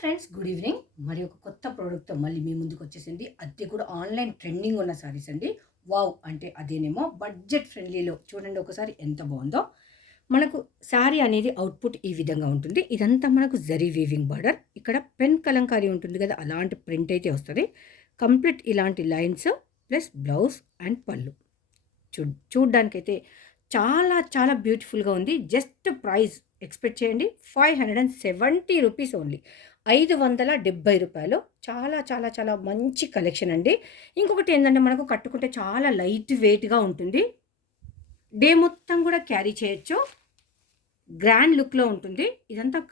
Friends good evening మరి ఒక కొత్త ప్రోడక్ట్తో మళ్ళీ మీ ముందుకు వచ్చేసింది. అది కూడా ఆన్లైన్ ట్రెండింగ్ ఉన్న సారీస్ అండి. వావ్ అంటే అదేనేమో బడ్జెట్ ఫ్రెండ్లీలో చూడండి ఒకసారి ఎంత బాగుందో. మనకు శారీ అనేది అవుట్పుట్ ఈ విధంగా ఉంటుంది. ఇదంతా మనకు జరీ వీవింగ్ బార్డర్ ఇక్కడ పెన్ కలంకారీ ఉంటుంది కదా అలాంటి ప్రింట్ అయితే వస్తుంది. కంప్లీట్ ఇలాంటి లైన్స్ ప్లస్ బ్లౌజ్ అండ్ పళ్ళు. చూ చూడ్డానికైతే చాలా చాలా బ్యూటిఫుల్గా ఉంది. జస్ట్ ప్రైస్ ఎక్స్పెక్ట్ చేయండి. Five hundred and seventy rupees only ఐదు వందల డెబ్బై రూపాయలు. చాలా చాలా చాలా మంచి కలెక్షన్ అండి. ఇంకొకటి ఏంటంటే మనకు కట్టుకుంటే చాలా లైట్ వెయిట్గా ఉంటుంది. డే మొత్తం కూడా క్యారీ చేయొచ్చు. గ్రాండ్ లుక్లో ఉంటుంది. ఇదంతా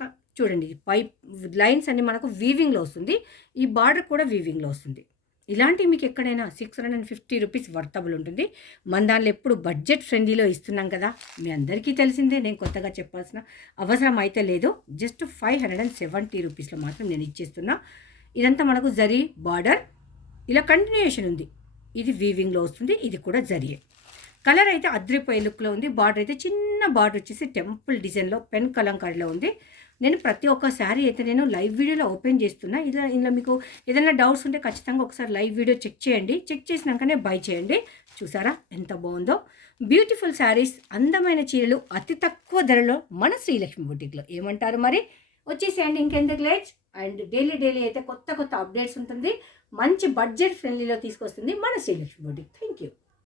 చూడండి. పైప్ లైన్స్ అన్ని మనకు వీవింగ్లో వస్తుంది. ఈ బార్డర్ కూడా వీవింగ్లో వస్తుంది. ఇలాంటివి మీకు ఎక్కడైనా six hundred and fifty rupees worthable ఉంటుంది. మన దానిలో ఎప్పుడు బడ్జెట్ ఫ్రెండ్లీలో ఇస్తున్నాం కదా మీ అందరికీ తెలిసిందే నేను కొత్తగా చెప్పాల్సిన అవసరం అయితే లేదు. Just five hundred and seventy రూపీస్లో మాత్రం నేను ఇచ్చేస్తున్నా. ఇదంతా మనకు జరీ బార్డర్ ఇలా కంటిన్యూషన్ ఉంది. ఇది వీవింగ్లో వస్తుంది ఇది కూడా జరియే కలర్ అయితే అద్రిపోయే లుక్లో ఉంది బార్డర్ అయితే చిన్న బార్డర్ వచ్చేసి టెంపుల్ డిజైన్లో పెన్ కలంకారీలో ఉంది. నేను ప్రతి ఒక్క శారీ అయితే నేను లైవ్ వీడియోలో ఓపెన్ చేస్తున్నా. ఇలా ఇందులో మీకు ఏదైనా డౌట్స్ ఉంటే ఖచ్చితంగా ఒకసారి లైవ్ వీడియో చెక్ చేయండి. చెక్ చేసినాకనే బై చేయండి. చూసారా ఎంత బాగుందో? బ్యూటిఫుల్ శారీస్ అందమైన చీరలు అతి తక్కువ ధరలో మన శ్రీలక్ష్మి బుటిక్లో ఏమంటారు మరి? వచ్చేసేయండి ఇంకెందుకు లేట్? అండ్ డైలీ డైలీ అయితే కొత్త కొత్త అప్డేట్స్ ఉంటుంది. మంచి బడ్జెట్ ఫ్రెండ్లీలో తీసుకొస్తుంది మన శ్రీలక్ష్మి బుటిక్ థ్యాంక్ యూ